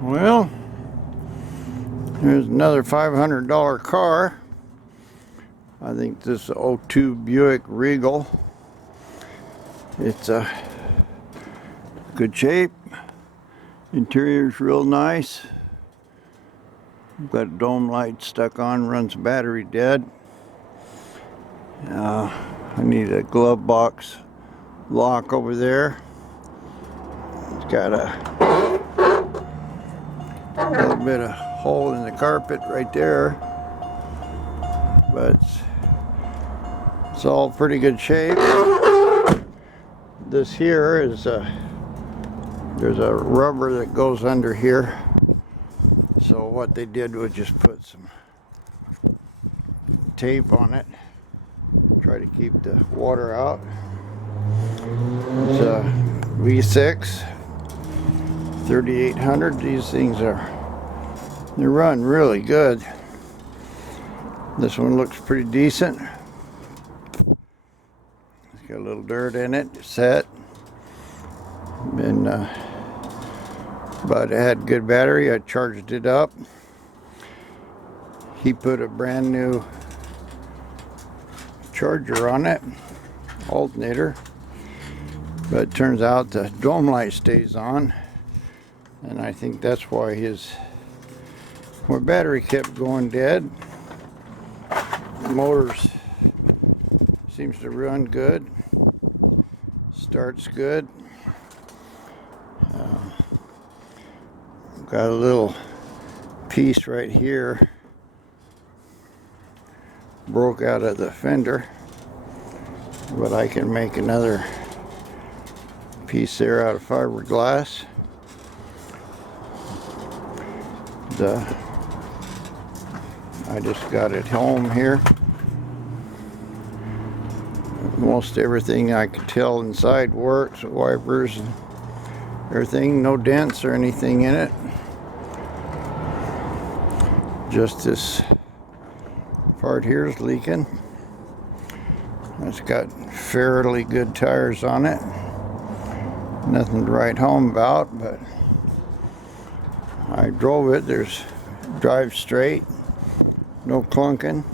Well, here's another $500 car. I think this is a '02 Buick Regal. It's a good shape. Interior's real nice. Got a dome light stuck on, runs battery dead. I need a glove box lock over there. It's got a little bit of hole in the carpet right there, but it's all pretty good shape. This here is there's a rubber that goes under here. So what they did was just put some tape on it, try to keep the water out. It's a V6 3800. These things they run really good. This one looks pretty decent. It's got a little dirt in it. It's set. But it had good battery. I charged it up. He put a brand new charger on it, alternator, but it turns out the dome light stays on, and I think that's why my battery kept going dead. The motors seems to run good, starts good. Got a little piece right here broke out of the fender, but I can make another piece there out of fiberglass. I just got it home here. Most everything I could tell inside works, wipers and everything, no dents or anything in it. Just this part here is leaking. It's got fairly good tires on it. Nothing to write home about, but I drove it. Drive straight, no clunking.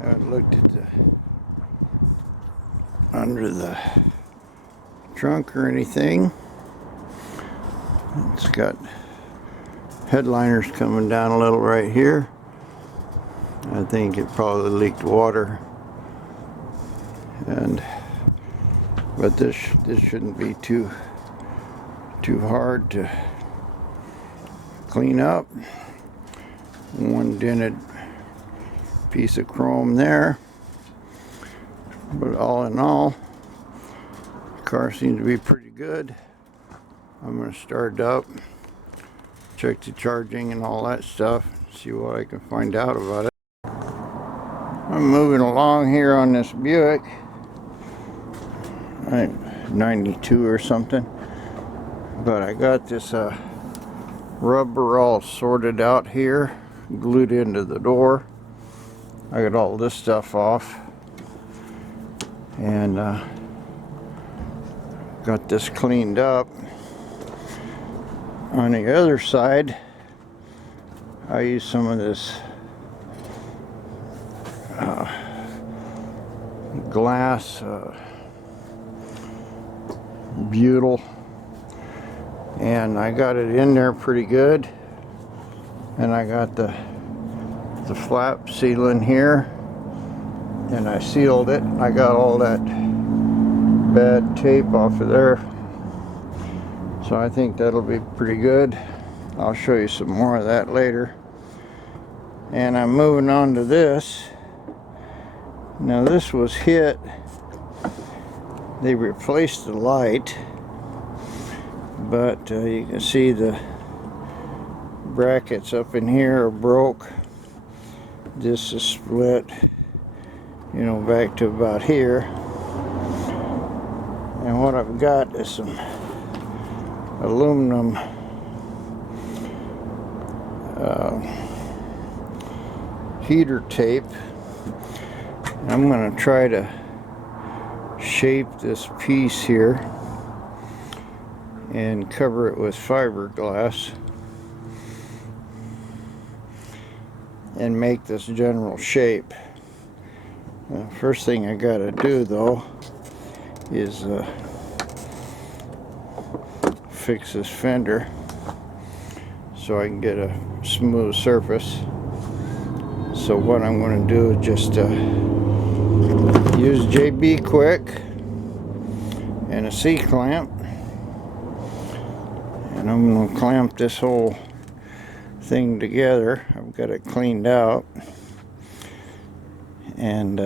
I haven't looked at under the trunk or anything. It's got headliners coming down a little right here. I think it probably leaked water, but this shouldn't be too hard to clean up. One dented piece of chrome there, but all in all, the car seems to be pretty good. I'm going to start it up, check the charging and all that stuff, see what I can find out about it. I'm moving along here on this Buick. I'm 92 or something, but I got this rubber all sorted out here, glued into the door. I got all this stuff off, and got this cleaned up. On the other side, I used some of this glass butyl, and I got it in there pretty good, and I got the flap sealing here, and I sealed it. I got all that bad tape off of there, so I think that'll be pretty good. I'll show you some more of that later. And I'm moving on to this. Now this was hit. They replaced the light, but you can see the brackets up in here are broke. This is split, back to about here. And what I've got is some aluminum heater tape. I'm going to try to shape this piece here and cover it with fiberglass and make this general shape. The first thing I gotta do though is fix this fender so I can get a smooth surface. So what I'm going to do is just use JB Quick and a C-clamp, and I'm going to clamp this whole thing together. I've got it cleaned out, and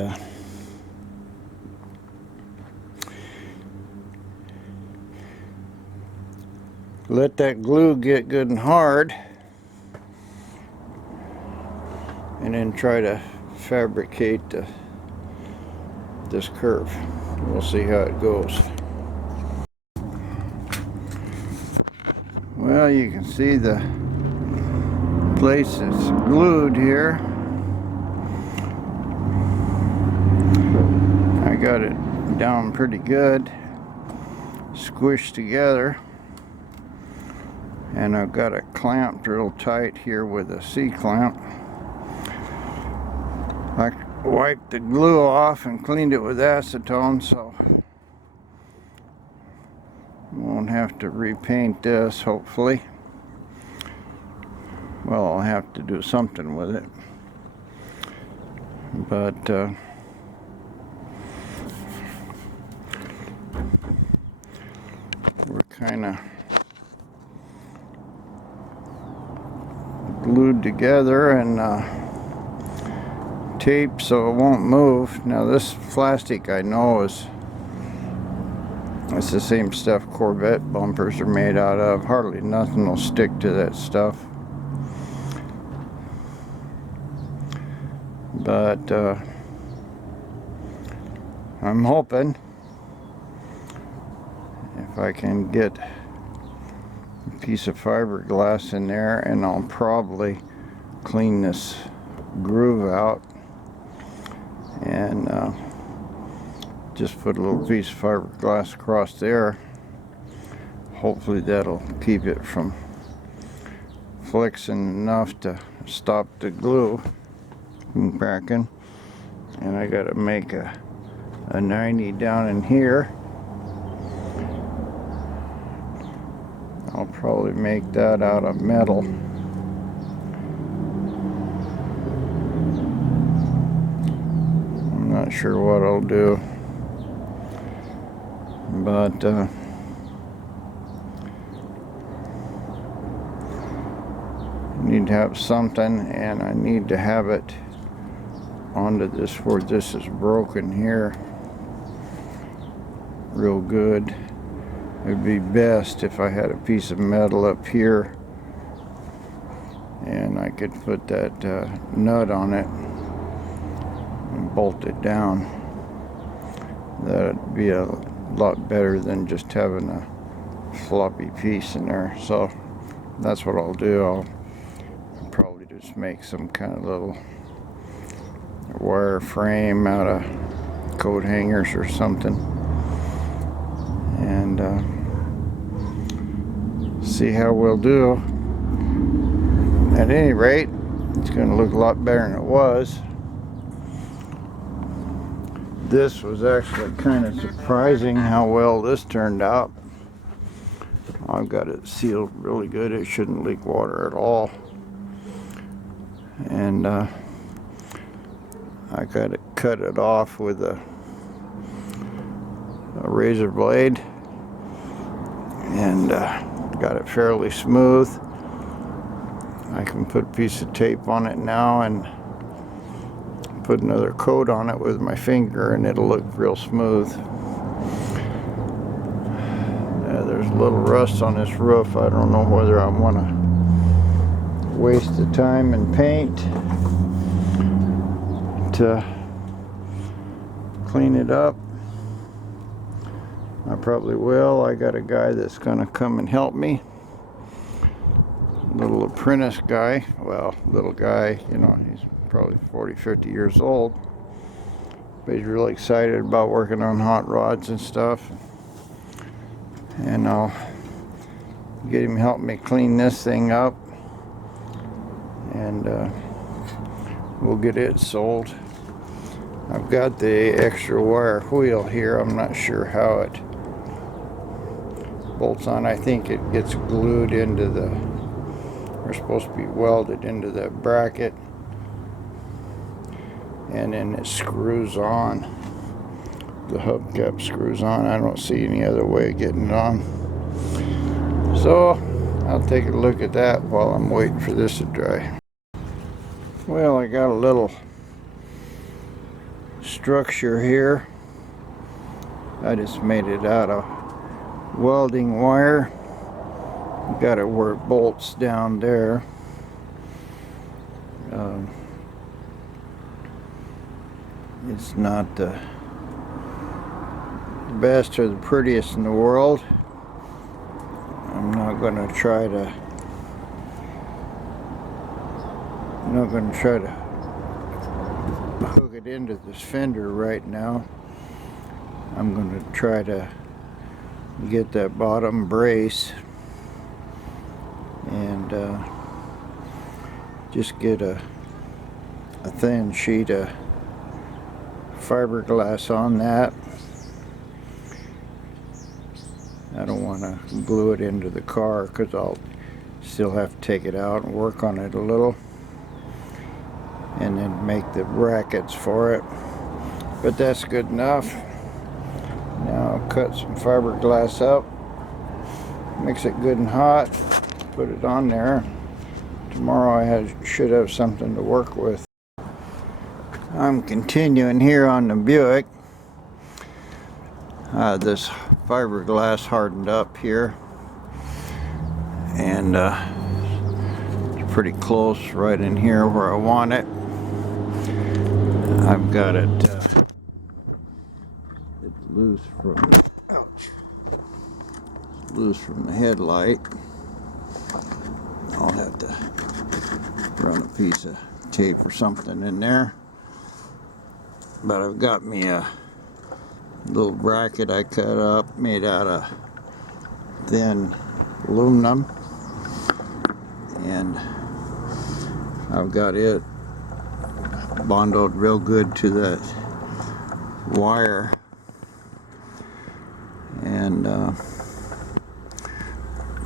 let that glue get good and hard, and then try to fabricate this curve. We'll see how it goes. Well, you can see the place is glued here. I got it down pretty good, squished together, and I've got it clamped real tight here with a C-clamp. I wiped the glue off and cleaned it with acetone, so won't have to repaint this, hopefully. Well, I'll have to do something with it, but we're kind of glued together and tape so it won't move. Now this plastic, I know, it's the same stuff Corvette bumpers are made out of. Hardly nothing will stick to that stuff, but I'm hoping if I can get a piece of fiberglass in there, and I'll probably clean this groove out and just put a little piece of fiberglass across there. Hopefully that'll keep it from flexing enough to stop the glue from cracking. And I gotta make a 90 down in here. I'll probably make that out of metal. I'm not sure what I'll do, but I need to have something, and I need to have it onto this where this is broken here real good. It'd be best if I had a piece of metal up here and I could put that nut on it and bolt it down. That'd be a lot better than just having a floppy piece in there. So that's what I'll do. I'll probably just make some kind of little wire frame out of coat hangers or something, and see how we'll do. At any rate, it's going to look a lot better than it was. This was actually kind of surprising how well this turned out. I've got it sealed really good. It shouldn't leak water at all. And I got it cut it off with a razor blade, and got it fairly smooth. I can put a piece of tape on it now and put another coat on it with my finger, and it'll look real smooth. There's a little rust on this roof. I don't know whether I want to waste the time and paint to clean it up. I probably will. I got a guy that's gonna come and help me. Little apprentice guy. Well, little guy, you know, he's probably 40, 50 years old. But he's really excited about working on hot rods and stuff. And I'll get him to help me clean this thing up, and we'll get it sold. I've got the extra wire wheel here. I'm not sure how it bolts on. I think it gets glued into the, or supposed to be welded into that bracket, and then it screws on. The hubcap screws on. I don't see any other way of getting it on. So I'll take a look at that while I'm waiting for this to dry. Well, I got a little structure here. I just made it out of welding wire. Got it where it bolts down there. It's not the best or the prettiest in the world. I'm not going to try to hook it into this fender right now. I'm going to try to get that bottom brace and just get a thin sheet of fiberglass on that. I don't want to glue it into the car because I'll still have to take it out and work on it a little, and then make the brackets for it. But that's good enough. Now I'll cut some fiberglass up, mix it good and hot, put it on there. Tomorrow I should have something to work with. I'm continuing here on the Buick. This fiberglass hardened up here, and it's pretty close right in here where I want it. I've got it, it's loose from the, ouch, it's loose from the headlight. I'll have to run a piece of tape or something in there. But I've got me a little bracket I cut up, made out of thin aluminum, and I've got it bonded real good to that wire, and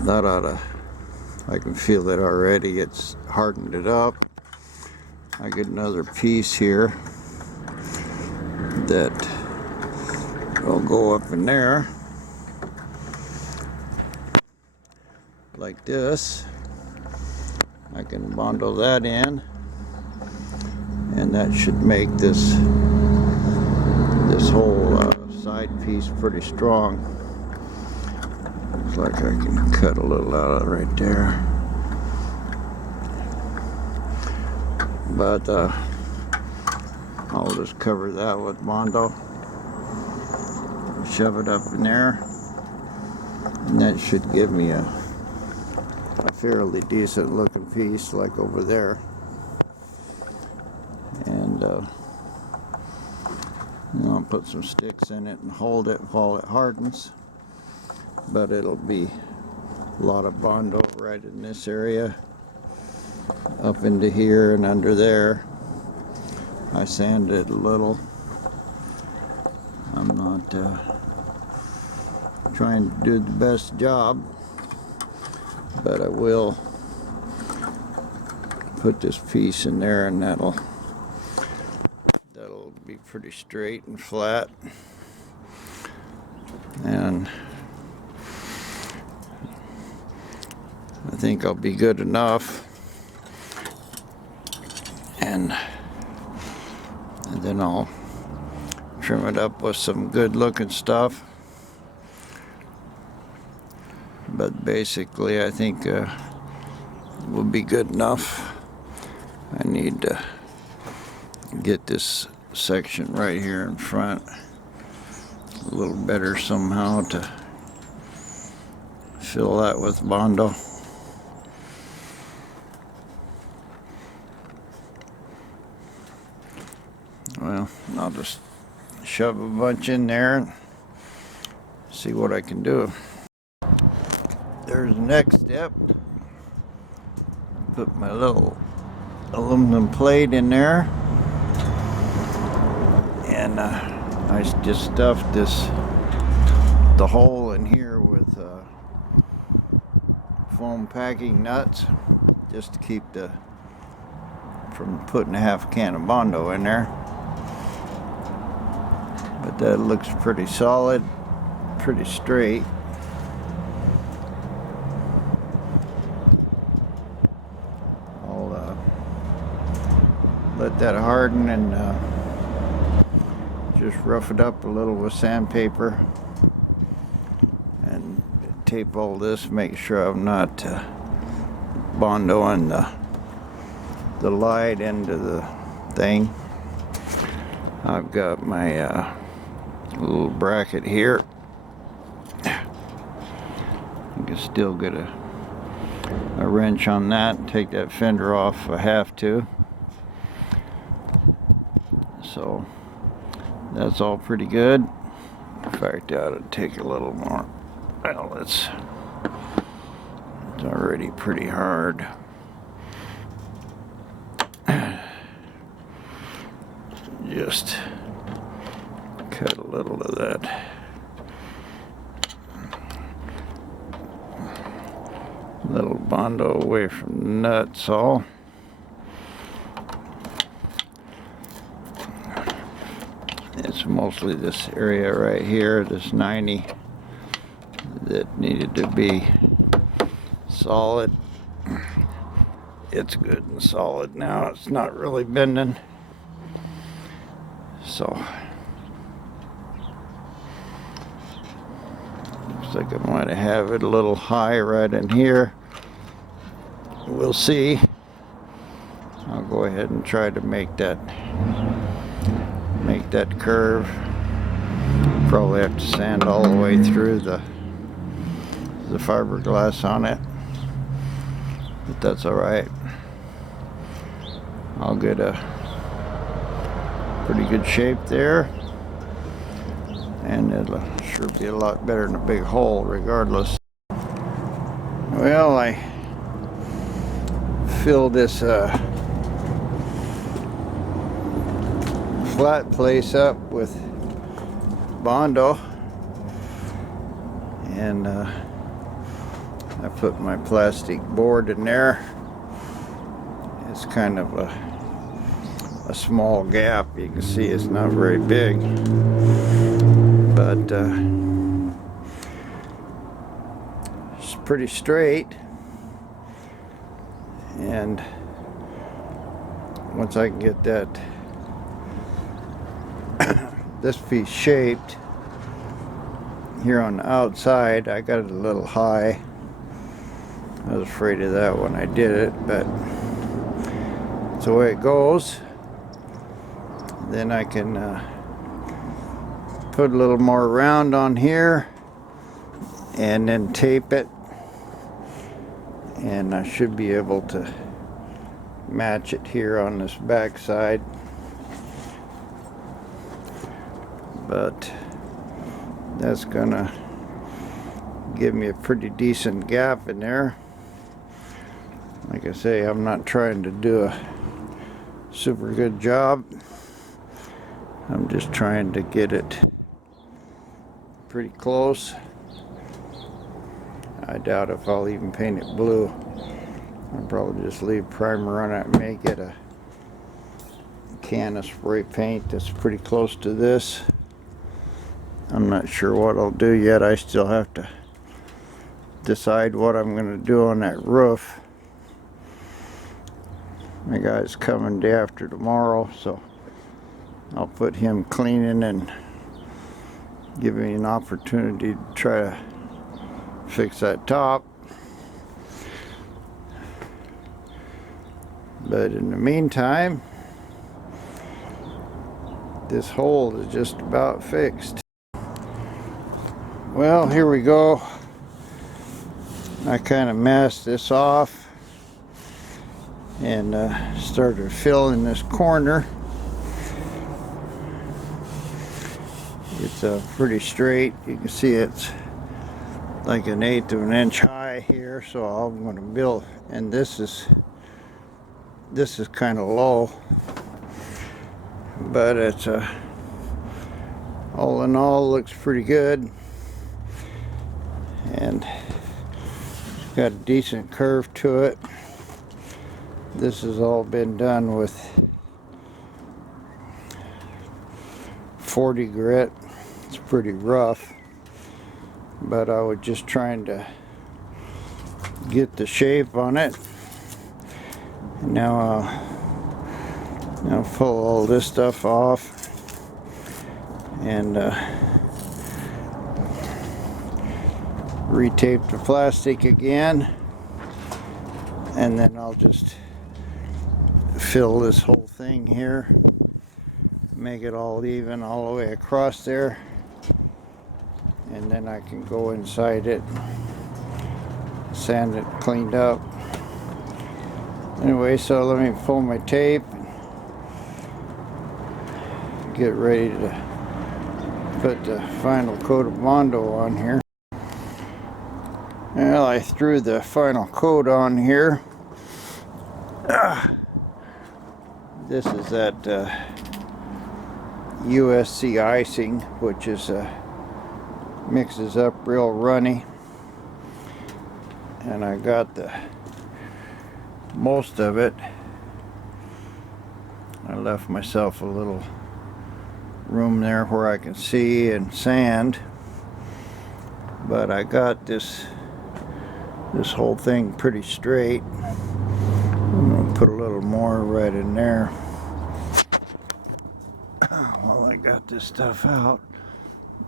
that ought to, I can feel it already, it's hardened it up. I get another piece here that will go up in there like this. I can bundle that in, and that should make this whole side piece pretty strong. Looks like I can cut a little out of it right there, but I'll just cover that with Bondo, shove it up in there, and that should give me a fairly decent looking piece like over there. And I'll put some sticks in it and hold it while it hardens, but it'll be a lot of Bondo right in this area, up into here and under there. I sanded a little. I'm not trying to do the best job, but I will put this piece in there, and that'll be pretty straight and flat, and I think I'll be good enough. And then I'll trim it up with some good looking stuff, but basically I think it will be good enough. I need to get this section right here in front a little better somehow to fill that with Bondo. Well, I'll just shove a bunch in there and see what I can do. there's the next step. Put my little aluminum plate in there, and I just stuffed the hole in here with foam packing nuts, just to keep from putting a half can of Bondo in there. But that looks pretty solid, pretty straight. I'll let that harden and just rough it up a little with sandpaper and tape all this, make sure I'm not Bondoing the light into the thing. I've got my little bracket here. I can still get a wrench on that and take that fender off if I have to. So that's all pretty good. In fact, I ought to take a little more. Well, it's already pretty hard. Just cut a little of that little Bondo away from the nuts all. It's mostly this area right here, this 90, that needed to be solid. It's good and solid now. It's not really bending. So looks like I might have it a little high right in here. We'll see. I'll go ahead and try to make that curve. Probably have to sand all the way through the fiberglass on it, but that's all right. I'll get a pretty good shape there, and it'll sure be a lot better than a big hole regardless. Well, I filled this flat place up with Bondo, and I put my plastic board in there. It's kind of a small gap. You can see it's not very big, but it's pretty straight. And once I can get that this piece shaped here on the outside, I got it a little high. I was afraid of that when I did it, but it's the way it goes. Then I can put a little more round on here and then tape it, and I should be able to match it here on this back side. But that's gonna give me a pretty decent gap in there. Like I say, I'm not trying to do a super good job. I'm just trying to get it pretty close. I doubt if I'll even paint it blue. I'll probably just leave primer on it and make it a can of spray paint that's pretty close to this. I'm not sure what I'll do yet. I still have to decide what I'm going to do on that roof. My guy's coming day after tomorrow, so I'll put him cleaning and give me an opportunity to try to fix that top. But in the meantime, this hole is just about fixed. Well, here we go. I kind of masked this off and started filling this corner. It's pretty straight. You can see it's like 1/8 of an inch high. high here, so I'm going to build, and this is kind of low, but it's all in all looks pretty good, and it's got a decent curve to it. This has all been done with 40 grit. It's pretty rough, but I was just trying to get the shape on it. Now I'll pull all this stuff off and retape the plastic again, and then I'll just fill this whole thing here, make it all even all the way across there, and then I can go inside it, sand it cleaned up. Anyway, so let me pull my tape, get ready to put the final coat of Bondo on here. Well, I threw the final coat on here. This is that USC icing, which is mixes up real runny, and I got the most of it. I left myself a little room there where I can see and sand, but I got this whole thing pretty straight. I'm gonna put a little more right in there while I got this stuff out.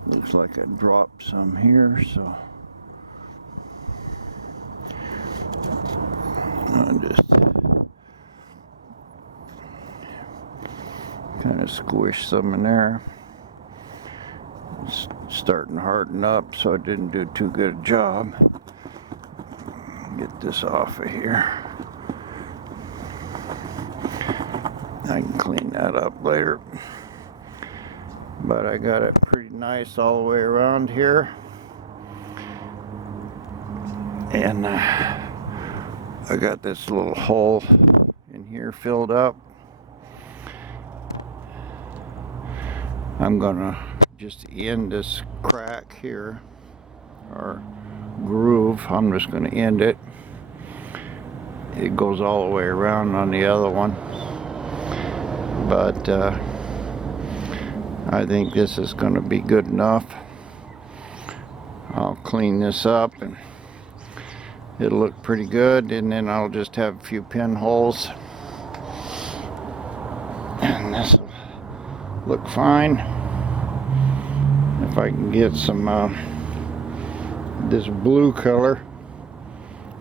Looks like I dropped some here, so I'll just kind of squish some in there. It's starting to harden up, so I didn't do too good a job. Get this off of here. I can clean that up later. But I got it pretty nice all the way around here. And I got this little hole in here filled up. I'm gonna just end this crack here, or groove. I'm just gonna end it. It goes all the way around on the other one, but I think this is going to be good enough. I'll clean this up and it'll look pretty good, and then I'll just have a few pinholes and this will look fine. If I can get some this blue color,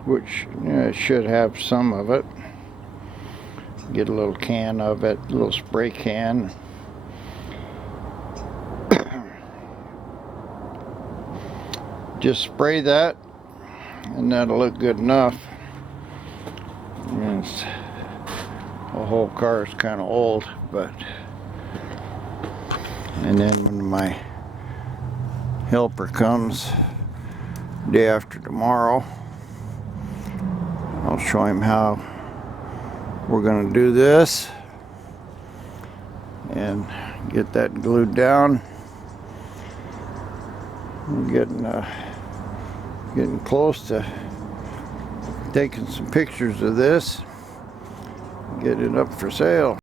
which should have some of it, get a little can of it, a little spray can. Just spray that and that'll look good enough. Yes, the whole car is kind of old, but and then when my helper comes day after tomorrow, I'll show him how we're going to do this and get that glued down. I'm getting close to taking some pictures of this, get it up for sale.